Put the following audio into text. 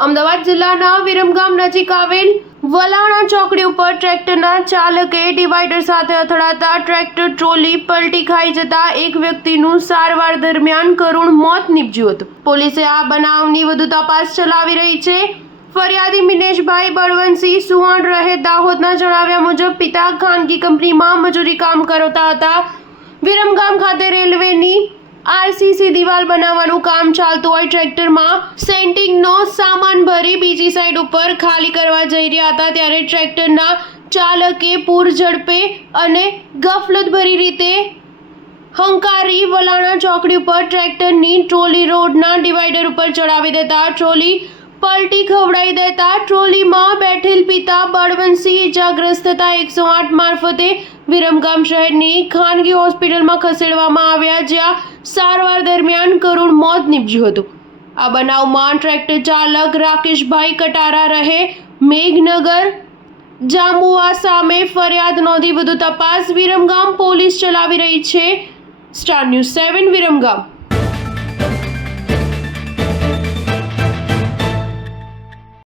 અમદાવાદ જિલ્લાના વિરમગામ નજીક આવેલ વલાણા ચોકડી ઉપર ટ્રેક્ટરના ચાલકે ડિવાઈડર સાથે અથડાતા ટ્રેક્ટર ટ્રોલી પલટી ખાઈ જતા એક વ્યક્તિનું સારવાર દરમિયાન કરુણ મોત નીપજ્યું હતું। પોલીસે આ બનાવની વધુ તપાસ ચલાવી રહી છે। ફરિયાદી મિનેશભાઈ બળવંતસિંહ સુવર્ણ રહે દાહોદના જણાવ્યા મુજબ પિતા ખાનગી કંપનીમાં મજૂરી કામ કરતા હતા। વિરમગામ ખાતે રેલવેની આરસીસી દિવાલ બનાવવાનું કામ ચાલતું હોય ટ્રેક્ટરમાં સેન્ટિંગનો સામાન ભરી બીજી સાઈડ ઉપર ખાલી કરવા જઈ રહ્યા હતા ત્યારે ટ્રેક્ટરના ચાલકે પૂર ઝડપે અને ગફલતભરી રીતે હંકારી વલાણા ચોકડી ઉપર ટ્રેક્ટરની ટ્રોલી રોડના ડિવાઈડર ઉપર ચડાવી દેતા ટ્રોલી પલટી ખવડાવી દેતા ટ્રોલીમાં બેઠેલ પિતા બળવંતસિંહ ઇજાગ્રસ્ત થતા 108 મારફતે વિરમગામ શહેરની ખાનગી હોસ્પિટલમાં ખસેડવામાં આવ્યા જ્યાં સારવાર દરમિયાન કરુણ મોત નીપજ્યું હતું। આ બનાવમાં ટ્રેક્ટર ચાલક રાકેશભાઈ કટારા રહે મેઘનગર જાંબુઆ સામે ફરિયાદ નોંધી વધુ તપાસ વિરમગામ પોલીસ ચલાવી રહી છે। Star news 7 Viramgam.